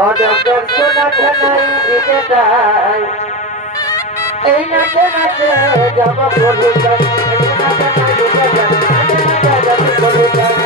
অদম সোনা খানাই দিতে চাই এই নাচে নাচে জমা করতে চাই নাচে নাচে জমা করতে চাই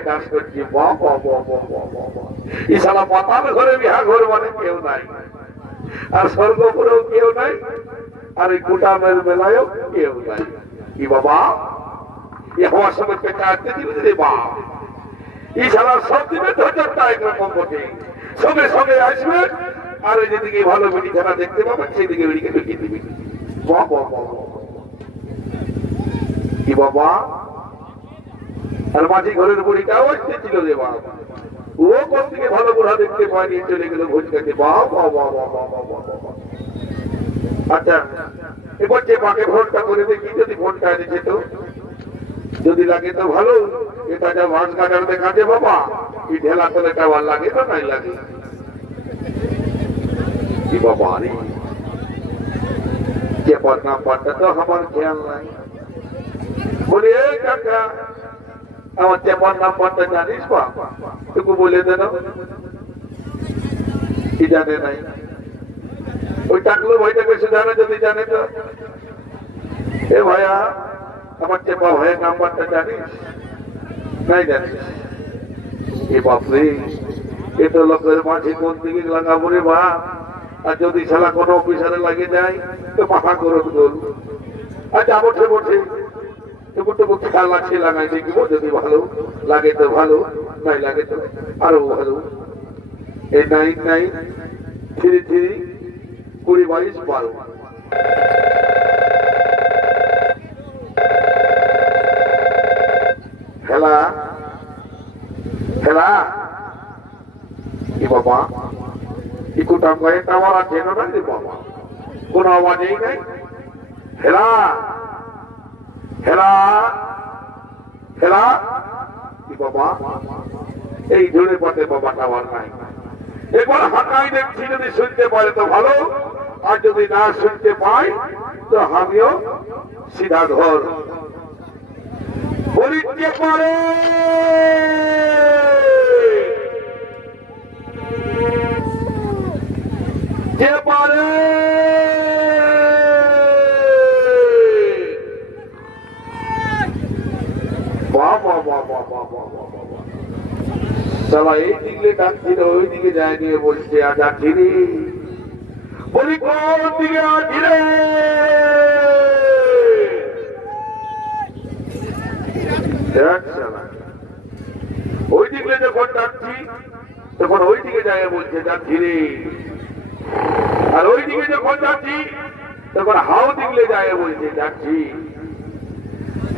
ডান্স করছি বাহ। পাতাল ঘরে বিহা ঘর মানে কেউ নাই আর স্বর্গপুরেও কেউ নাই আর এই গোটামের বেলায়ও কেউ নাই কি বাবা সঙ্গে সঙ্গে আসবে আর ওই যেদিকে ভালো দেখতে পাবেন সেদিকে বেটিকে ঢুকিয়ে দিবে বাহ। কি বাবা আর মাঝি ঘরের বুড়িটাও আসতে ছিল যে বাপ। ও কোন থেকে ভালো বুড়া দেখতে পায়নি, চলে গেল ভোজ খেতে। বা আচ্ছা এবার যে মাকে ভোটটা করে দেখি, যদি ভোটটা এনে যেত যদি লাগে তো ভালো, এটা যা মাছ কাটার দেখা যে বাবা, এই ঢেলা তলেটা ভালো লাগে তো নাই লাগে। কি বাবা আরে কে পাটনা পাটটা তো আমার খেয়াল নাই। বলি কাকা আমার চেপার নাম্বারটা জানিস বা? একটু বলে দে না। কি জানে নাই? ওই টাকলো ভাইটা জানে যদি জানে তো। এ ভাইয়া, আমার ভাইয়ের জানিস? নাই জানিস? এ বাপরে এ তো লোকের মাঝে কোন দিকে লাগাবো রে বা? আর যদি শালা কোনো অফিসারে লাগে যায় তো মাথা করে আচ্ছা বসে বসে টুকু খেয়াল লাগাই দেখব যদি ভালো লাগে তো ভালো, নাই লাগে তো আরও ভালো। এই নাইন নাইন থ্রি থ্রি কুড়ি বাইশ বারো। কি বাবা? টাওয়ার আছে? না বাবা। কোনো নাই। খেলা খেলা কি বাবা? এই ধরে পথে বাবা টাওয়ার নাই। এবার হাঁটাই দেখছি, যদি শুনতে পারে তো ভালো, আর যদি না শুনতে পাই তো আমিও সিধা ঘর। বলিতে পারে। যে পারে। শালা এই দিকে ডাকছিল ওই দিকে যায় নিয়ে বলছে। ওই দিকে যায় বলছে আর ওই দিকে হাও দিকলে যায় বলছে যাচ্ছি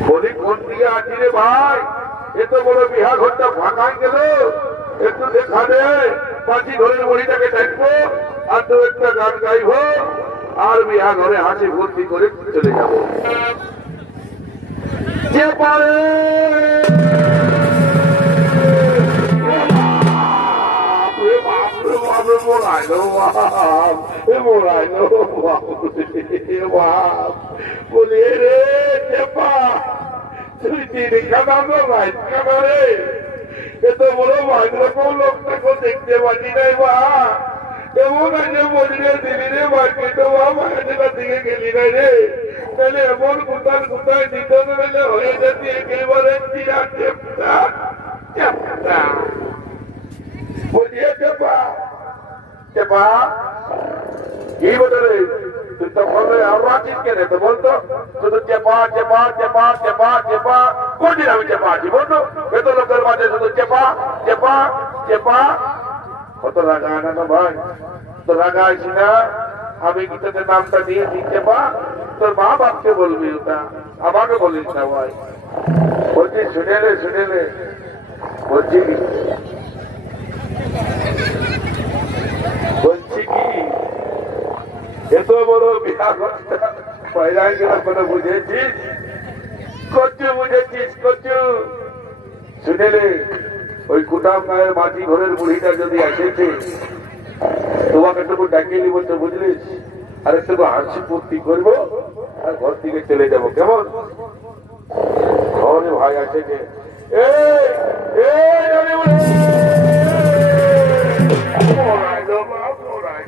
বলি, কোন দিকে আছি রে ভাই? এত বড় বিহা ঘরটা ফাঁকাই গেল একটু দেখা দে পাঁচি ঘরের মরিটাকে ডাকবো আর দু একটা গান গাইব আর বিহা ঘরে হাসি ভর্তি করে চলে যাব যে পারে বলি রে চেপা তুই তিন লোকটাকে দেখতে নাই বা বাকি তো বাবা যেটা দিকে গেলি না রে তাহলে এমন কোথায় কোথায় দিত না হয়ে যাচ্ছে একেবারে চিরা চেপটা চেপটা বলিয়ে কি বলে রে তুই তো বললে আমরা আছিস কেন তো বলতো, শুধু চেপা চেপা চেপা চেপা আমি চেপা আছি বলতো এত লোকের মাঝে শুধু চেপা চেপা চেপা। কত রাগা না না ভাই? তো রাগা আছি না, আমি কি তোদের নামটা দিয়েছি চেপা? তোর মা বাপকে বলবি ওটা, আমাকে বলিস না ভাই। বলছি, শুনে রে শুনে রে বলছি বলছি কি? এত বড় বিয়া গেল কোনো বুঝেছিস কচু বুঝেছিস কচু শুনেলে ওই কুটাম গায়ের মাটি ঘরের বুড়িটা যদি এসেছে তোমাকে একটু ডাকিয়ে নিব তো বুঝলিস আর একটু হাসি ফুর্তি করব আর ঘর থেকে চলে যাব কেমন ঘরে ভাই আছে যে এই, এই,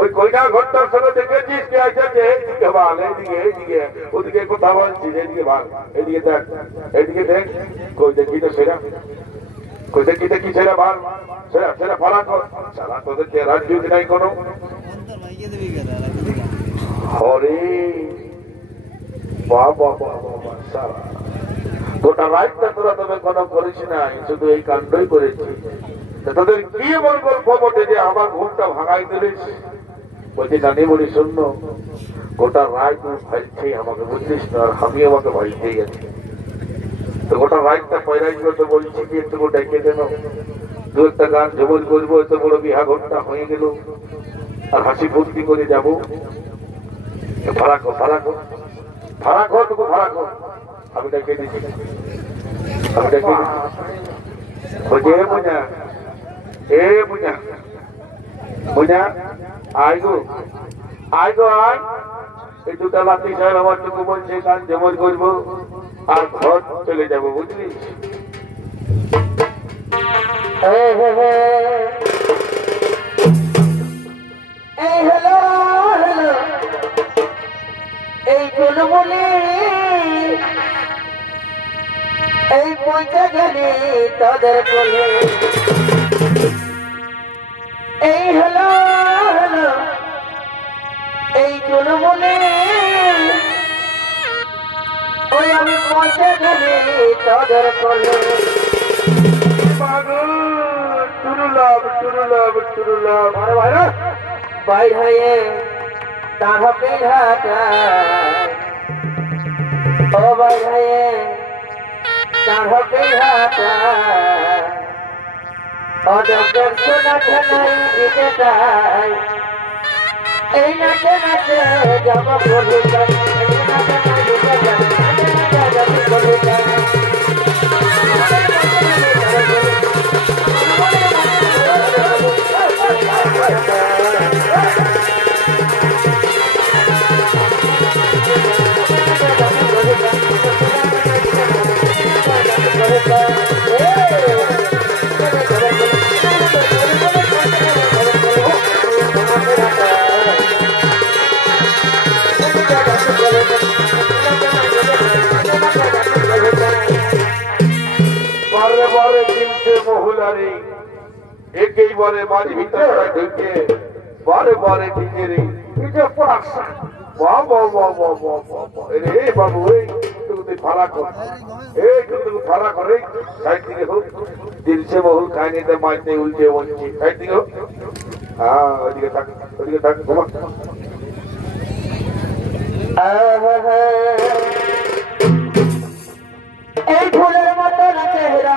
ওই কইনা ঘরটার সঙ্গে দেখেছিস কে এসেছে এইদিকে বাল এইদিকে এইদিকে। ওদিকে কথা বলছিস এইদিকে বাল এইদিকে দেখ এইদিকে দেখ। কই দেখি তো সেরা। কই দেখি দেখি সেরা বাল। সেরা সেরা ফালা কর সারা তোদের কে রাজ্য নাই কোনো। হরে। বাহ বাহ, সারা গোটা রাতটা তোরা তবে কোনো করিস না শুধু এই কাণ্ডই করেছি তা তোদের কি গল্প বটে যে আমার ঘুমটা ভাঙাই দিলিস। বলছি নানি বলি শূন্য গোটা রাত তুই ভাইছেই আমাকে বুঝলিস না, আর আমি আমাকে ভাইতেই আছি তো গোটা রাতটা পয়রাই তো বলছি কি একটু ডেকে দেন দু একটা গান ঝবল করব, এত বড় বিহা ঘরটা হয়ে গেল। আর হাসি ফুর্তি করে যাব। ভাড়া কর ভাড়া কর ভাড়া কর ভাড়া কর। আমি ডেকে দিচ্ছি। আমি ডেকে দিচ্ছি। এ মুজা এ মুজা মুজা আয় গো। আয় দুটা লাতি সাহেব আমার করব, আর ঘর চলে যাব, বুঝলি? এই হে। এই হলো এই গুনগুনি এই হলো এই চুলমুলে ওই আমি পৌঁছে গেলি তোদের কোলে পাগল টুরুলাভ টুরুলাভ টুরুলাভ আরে ভাইরা বাইর হয়ে তাহা পিঠাটা ও বাইর হয়ে তাহা পিঠাটা অজগর সোনা খেলাই দিতে চাই এই নাচে নাচে যাব বলে যাই এই একেবারে বাড়ি ভিতরে ঢুকে, বারে বারে ঢুকে রে রে বাবু এই তুমি ভাড়া কর। এই তুমি ভাড়া করে সাইড দিকে হোক। দিলছে বহুল কাহিনীতে মাইতে উল্টে বলছি, সাইড হোক। হ্যাঁ থাক থাক এই ফুলের মতো চেহারা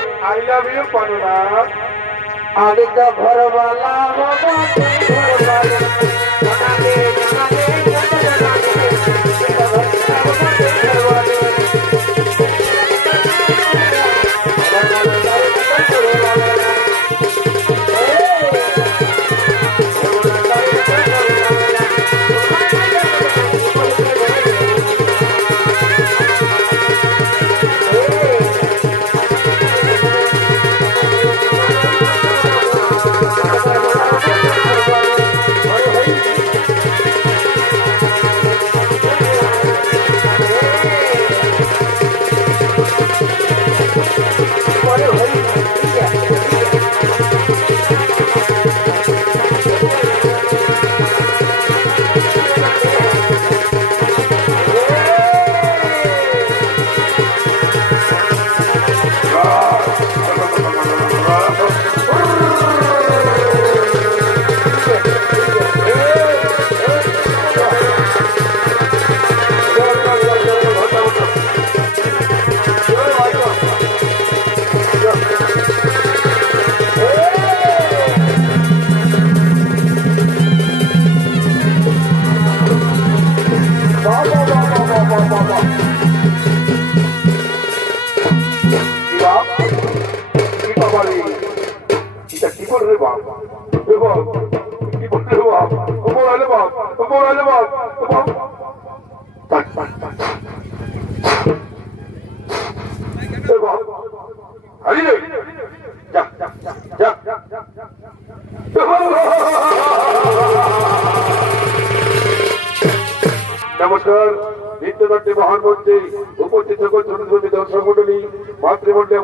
আই লাভ ইউ আমি তো ঘরওয়ালা হব কি বাবা রে এটা কি রে বাপ? বাপ, কি রে বাপ? ও আলে বাপ ও মোরালে বাপ।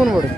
আমার নতুন বড়